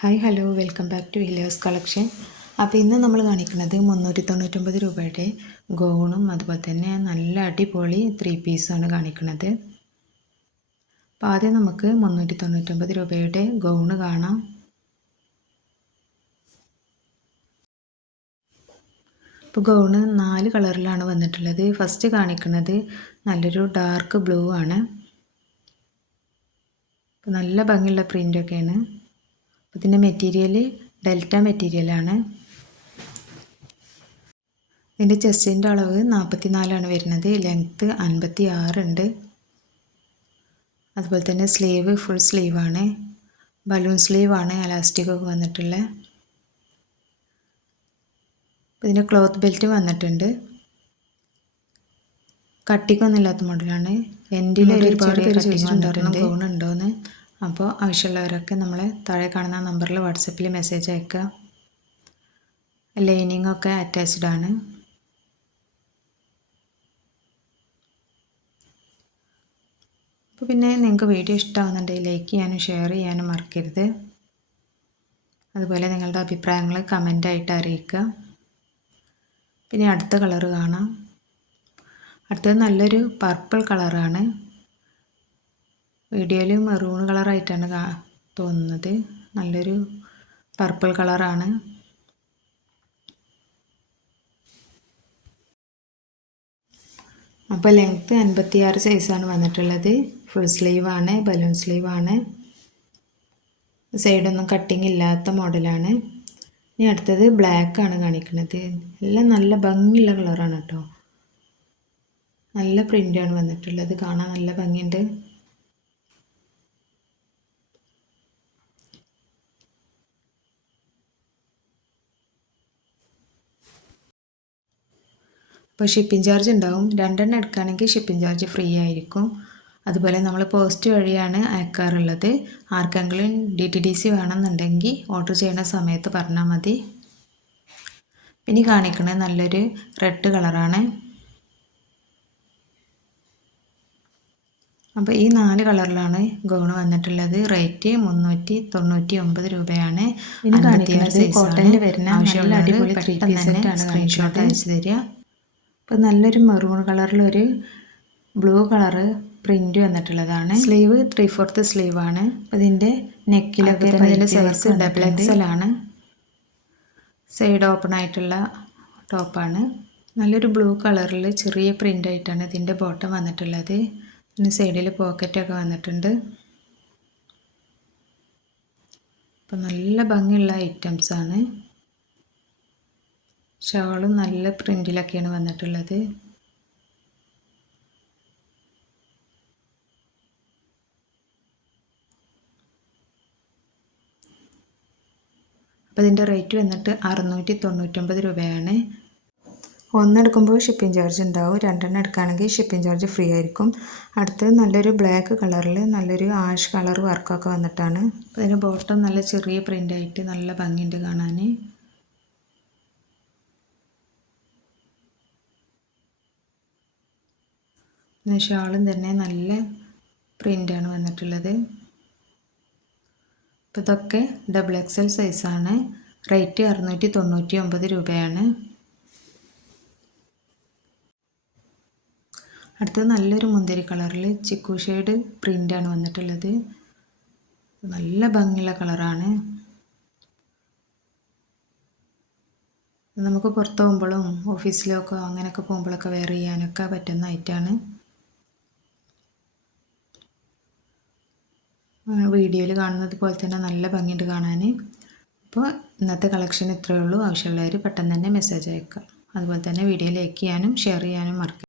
Hi hello welcome back to Hilers collection. അപ്പോൾ ഇന്ന് നമ്മൾ കാണിക്കുന്നത് 399 രൂപയുടെ ഗൗണും അതുപോലെ തന്നെ നല്ല അടിപൊളി 3 പീസാണ് കാണിക്കുന്നത്. അപ്പോൾ ആദ്യം നമുക്ക് 399 രൂപയുടെ ഗൗണ് കാണാം. ഇപ്പോൾ ഗൗണ് 4 കളറിലാണ് വന്നിട്ടുള്ളത്. ഫസ്റ്റ് കാണിക്കുന്നത് നല്ലൊരു ഡാർക്ക് ബ്ലൂ ആണ്. അപ്പോൾ നല്ല ഭംഗിയുള്ള പ്രിൻ്റൊക്കെയാണ്. ഇതിൻ്റെ മെറ്റീരിയൽ ഡെൽറ്റ മെറ്റീരിയലാണ്. ഇതിൻ്റെ ചെസ്റ്റിൻ്റെ അളവ് 44 വരുന്നത്. ലെങ്ത്ത് 56 ഉണ്ട്. അതുപോലെ തന്നെ സ്ലീവ് ഫുൾ സ്ലീവാണ്. ബലൂൺ സ്ലീവാണ് എലാസ്റ്റിക്കൊക്കെ വന്നിട്ടുള്ള. ഇതിൻ്റെ ക്ലോത്ത് ബെൽറ്റ് വന്നിട്ടുണ്ട്. കട്ടിക്കൊന്നും ഇല്ലാത്ത മോഡലാണ്. എൻഡിൽ ഒരുപാട് പേര് ചോദിച്ചിട്ടുണ്ടായിരുന്നു ഗൗൺ ഉണ്ടോയെന്ന്. അപ്പോൾ ആവശ്യമുള്ളവരൊക്കെ നമ്മളെ താഴെ കാണുന്ന നമ്പറിൽ വാട്സപ്പിൽ മെസ്സേജ് അയക്കുക. ലൈനിങ് ഒക്കെ അറ്റാച്ച്ഡ് ആണ്. അപ്പോൾ പിന്നെ നിങ്ങൾക്ക് വീഡിയോ ഇഷ്ടമാകുന്നുണ്ടെങ്കിൽ ലൈക്ക് ചെയ്യാനും ഷെയർ ചെയ്യാനും മറക്കരുത്. അതുപോലെ നിങ്ങളുടെ അഭിപ്രായങ്ങൾ കമൻ്റായിട്ട് അറിയിക്കുക. പിന്നെ അടുത്ത കളറ് കാണാം. അടുത്തത് നല്ലൊരു പർപ്പിൾ കളറാണ്. വീഡിയോയിൽ മെറൂൺ കളറായിട്ടാണ് തോന്നുന്നത്. നല്ലൊരു പർപ്പിൾ കളറാണ്. അപ്പോൾ ലെങ്ത്ത് 56 സൈസാണ് വന്നിട്ടുള്ളത്. ഫുൾ സ്ലീവാണ്, ബലൂൺ സ്ലീവാണ്. സൈഡൊന്നും കട്ടിങ് ഇല്ലാത്ത മോഡലാണ്. ഇനി അടുത്തത് ബ്ലാക്ക് ആണ് കാണിക്കുന്നത്. എല്ലാം നല്ല ഭംഗിയുള്ള കളറാണ് കേട്ടോ. നല്ല പ്രിൻ്റാണ് വന്നിട്ടുള്ളത്. കാണാൻ നല്ല ഭംഗിയുണ്ട്. അപ്പോൾ ഷിപ്പിംഗ് ചാർജ് ഉണ്ടാവും. 2 എണ്ണം എടുക്കുകയാണെങ്കിൽ ഷിപ്പിംഗ് ചാർജ് ഫ്രീ ആയിരിക്കും. അതുപോലെ നമ്മൾ പോസ്റ്റ് വഴിയാണ് അയക്കാറുള്ളത്. ആർക്കെങ്കിലും DTDC വേണമെന്നുണ്ടെങ്കിൽ ഓർഡർ ചെയ്യുന്ന സമയത്ത് പറഞ്ഞാൽ മതി. പിന്നെ കാണിക്കുന്നത് നല്ലൊരു റെഡ് കളറാണ്. അപ്പോൾ ഈ 4 കളറിലാണ് ഗൗൺ വന്നിട്ടുള്ളത്. റേറ്റ് 399 രൂപയാണ്. ഇനി കാണിക്കുന്നത് കോട്ടണിൽ വരുന്ന നല്ല അടിപൊളി 3 പീസ് സെറ്റാണ്. സ്ക്രീൻഷോട്ട് അയച്ചു തരിക. അപ്പോൾ നല്ലൊരു മെറൂൺ കളറിലൊരു ബ്ലൂ കളറ് പ്രിൻ്റ് വന്നിട്ടുള്ളതാണ്. സ്ലീവ് 3/4 സ്ലീവാണ്. അപ്പോൾ ഇതിൻ്റെ നെക്കിലൊക്കെ ഇതിൻ്റെ സൈസ് XXL ആണ്. സൈഡ് ഓപ്പൺ ആയിട്ടുള്ള ടോപ്പാണ്. നല്ലൊരു ബ്ലൂ കളറിൽ ചെറിയ പ്രിൻ്റ് ആയിട്ടാണ് ഇതിൻ്റെ ബോട്ടം വന്നിട്ടുള്ളത്. പിന്നെ സൈഡിൽ പോക്കറ്റൊക്കെ വന്നിട്ടുണ്ട്. അപ്പോൾ നല്ല ഭംഗിയുള്ള ഐറ്റംസാണ്. ഷാളും നല്ല പ്രിൻ്റിലൊക്കെയാണ് വന്നിട്ടുള്ളത്. അപ്പോൾ ഇതിൻ്റെ റേറ്റ് വന്നിട്ട് 699 രൂപയാണ്. ഒന്നെടുക്കുമ്പോൾ ഷിപ്പിംഗ് ചാർജ് ഉണ്ടാവും. 2 എണ്ണം എടുക്കുകയാണെങ്കിൽ ഷിപ്പിംഗ് ചാർജ് ഫ്രീ ആയിരിക്കും. അടുത്തത് നല്ലൊരു ബ്ലാക്ക് കളറിൽ നല്ലൊരു ആഷ് കളർ വർക്കൊക്കെ വന്നിട്ടാണ്. അപ്പോൾ ഇതിൻ്റെ ബോട്ടം നല്ല ചെറിയ പ്രിൻ്റായിട്ട് നല്ല ഭംഗിയുണ്ട് കാണാൻ. ഷാളും തന്നെ നല്ല പ്രിൻ്റാണ് വന്നിട്ടുള്ളത്. അപ്പോൾ ഇതൊക്കെ XXL സൈസാണ്. റേറ്റ് 699 രൂപയാണ്. അടുത്തത് നല്ലൊരു മുന്തിരി കളറിൽ ചിക്കു ഷെയ്ഡ് പ്രിൻ്റാണ് വന്നിട്ടുള്ളത്. നല്ല ഭംഗിയുള്ള കളറാണ്. നമുക്ക് പുറത്ത് പോകുമ്പോഴും ഓഫീസിലൊക്കെ അങ്ങനെയൊക്കെ പോകുമ്പോഴൊക്കെ വെയർ ചെയ്യാനൊക്കെ പറ്റുന്ന ഐറ്റമാണ്. വീഡിയോയിൽ കാണുന്നത് പോലെ തന്നെ നല്ല ഭംഗിയുണ്ട് കാണാൻ. അപ്പോൾ ഇന്നത്തെ കളക്ഷൻ ഇത്രയേ ഉള്ളൂ. ആവശ്യമുള്ളവർ പെട്ടെന്ന് തന്നെ മെസ്സേജ് അയക്കുക. അതുപോലെ തന്നെ വീഡിയോ ലൈക്ക് ചെയ്യാനും ഷെയർ ചെയ്യാനും മറക്കുക.